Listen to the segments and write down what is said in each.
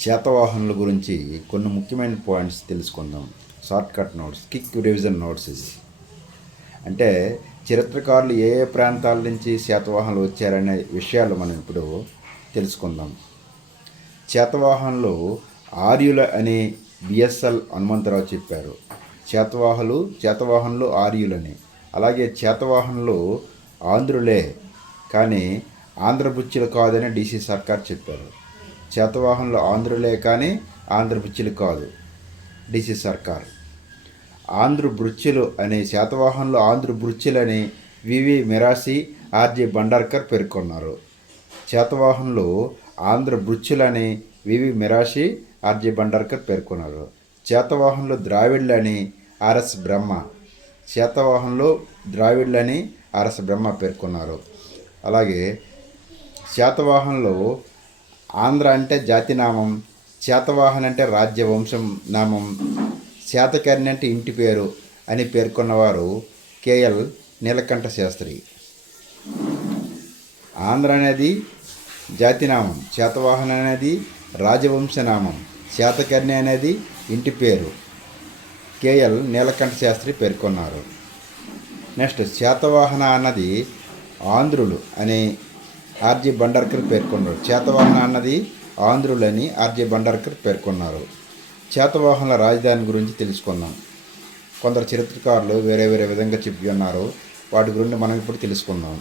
శాతవాహనుల గురించి కొన్ని ముఖ్యమైన పాయింట్స్ తెలుసుకుందాం. Shortcut notes quick revision notes ఇది అంటే చరిత్రకారులు ఏ ఏ ప్రాంతాల నుంచి శాతవాహనులు వచ్చారనే విషయాలు మనం ఇప్పుడు తెలుసుకుందాం. శాతవాహనులు ఆర్యుల అని బిఎస్ఎల్ హనుమంతరావు చెప్పారు. శాతవాహులు శాతవాహనులు ఆర్యులని. అలాగే శాతవాహనులు ఆంధ్రులే. కానీ ఆంధ్రబుచ్చులు కాదని డీసీ సర్కార్ చెప్పారు. శాతవాహనులు ఆంధ్రులే కానీ ఆంధ్రబుచ్చులు కాదు. డీసీ సర్కార్. ఆంధ్ర బృచ్చులు అనే శాతవాహనులు ఆంధ్రబృచ్చులని V V Mirashi R G Bhandarkar పేర్కొన్నారు. శాతవాహనులు ఆంధ్రబృచ్చులని V V Mirashi R G Bhandarkar పేర్కొన్నారు. శాతవాహనులు ద్రావిడ్లని ఆర్ఎస్ బ్రహ్మ. శాతవాహనులు ద్రావిడ్లని ఆర్ఎస్ బ్రహ్మ పేర్కొన్నారు. అలాగే శాతవాహనులు ఆంధ్ర అంటే జాతినామం శాతవాహన్ అంటే రాజ్యవంశం నామం శాతకర్ణి అంటే ఇంటి పేరు అని పేర్కొన్నవారు కేఎల్ నీలకంఠ శాస్త్రి. ఆంధ్ర అనేది జాతినామం శాతవాహన్ అనేది రాజవంశనామం శాతకర్ణి అనేది ఇంటి పేరు కేఎల్ నీలకంఠ శాస్త్రి పేర్కొన్నారు. నెక్స్ట్ శాతవాహన అన్నది ఆంధ్రులు అనే ఆర్జీ బండర్కర్ పేర్కొన్నారు. చేతవాహన అన్నది ఆంధ్రులని ఆర్జీ బండర్కర్ పేర్కొన్నారు. శాతవాహనుల రాజధాని గురించి తెలుసుకుందాం. కొందరు చరిత్రకారులు వేరే వేరే విధంగా చెప్పి ఉన్నారు. వాటి గురించి మనం ఇప్పుడు తెలుసుకుందాం.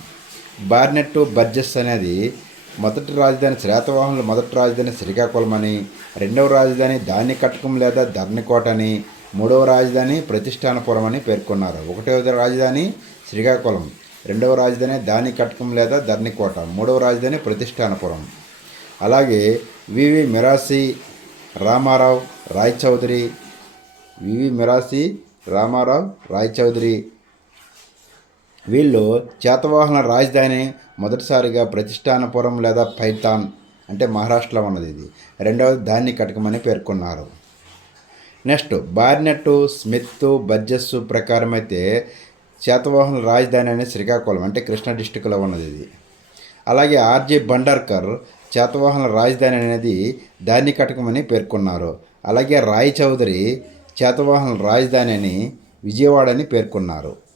బార్నెట్ బర్జెస్ అనేది మొదటి రాజధాని శ్వేతవాహనుల మొదటి రాజధాని శ్రీకాకుళం అని రెండవ రాజధాని ధాన్య కటకం లేదా ధర్నికోట అని మూడవ రాజధాని ప్రతిష్టానపురం అని పేర్కొన్నారు. ఒకటవ రాజధాని శ్రీకాకుళం. రెండవ రాజధాని దాని కటకం లేదా ధర్నికోట మూడవ రాజధాని ప్రతిష్టానపురం. అలాగే వివి మిరాసి రామారావు రాయ్ చౌదరి. వివి మిరాసి రామారావు రాయ్ చౌదరి. వీళ్ళు చేతవాహన రాజధాని మొదటిసారిగా ప్రతిష్టానపురం లేదా పైథాన్ అంటే మహారాష్ట్రలో ఉన్నది ఇది. రెండవది దాన్ని కటకమని పేర్కొన్నారు. నెక్స్ట్ బార్నెట్ స్మిత్ బర్జెస్ ప్రకారం అయితే శాతవాహనుల రాజధాని అనేది శ్రీకాకుళం అంటే కృష్ణా డిస్టిక్లో ఉన్నది ఇది. అలాగే ఆర్జే భండార్కర్ శాతవాహనుల రాజధాని అనేది దాన్ని కటకమని పేర్కొన్నారు. అలాగే రాయ్ చౌదరి శాతవాహనుల రాజధాని అని విజయవాడ అని పేర్కొన్నారు.